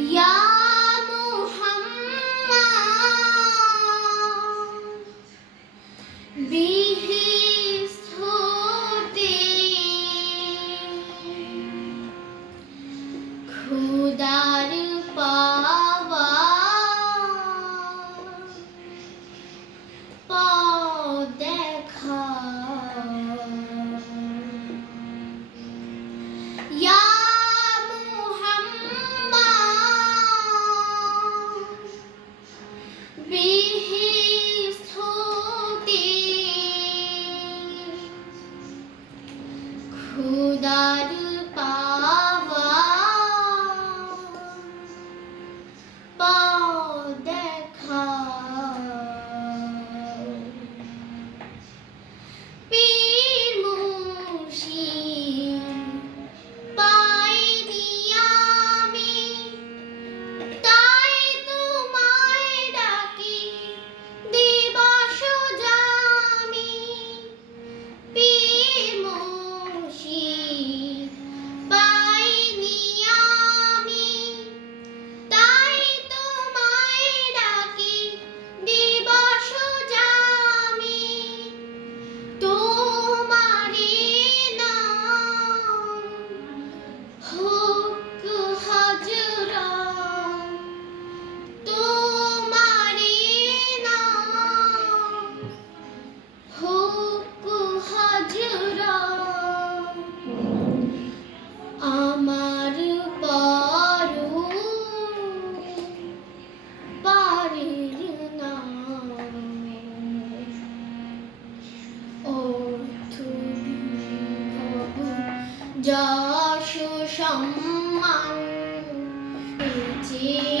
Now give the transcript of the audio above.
ইয়া মুহাম্মদ বিহি স্তুতি খুদার পাওয়া পথ দেখা ইয়া মুহাম্মদ বিহি স্তুতি খুদার পাওয়া পথ দেখা পীর মুর্শিদ পাইনি আমি তাই তোমায় ডাকি দিবস জামি পীর মুর্শিদ পাইনি আমি তাই তোমায় ডাকি দিবস জামি তোমারি নাম হোক হাজরা তোমারি নাম হোক হাজরা আমার পারু পারের নাম ও তুমি যশ সম্মান যে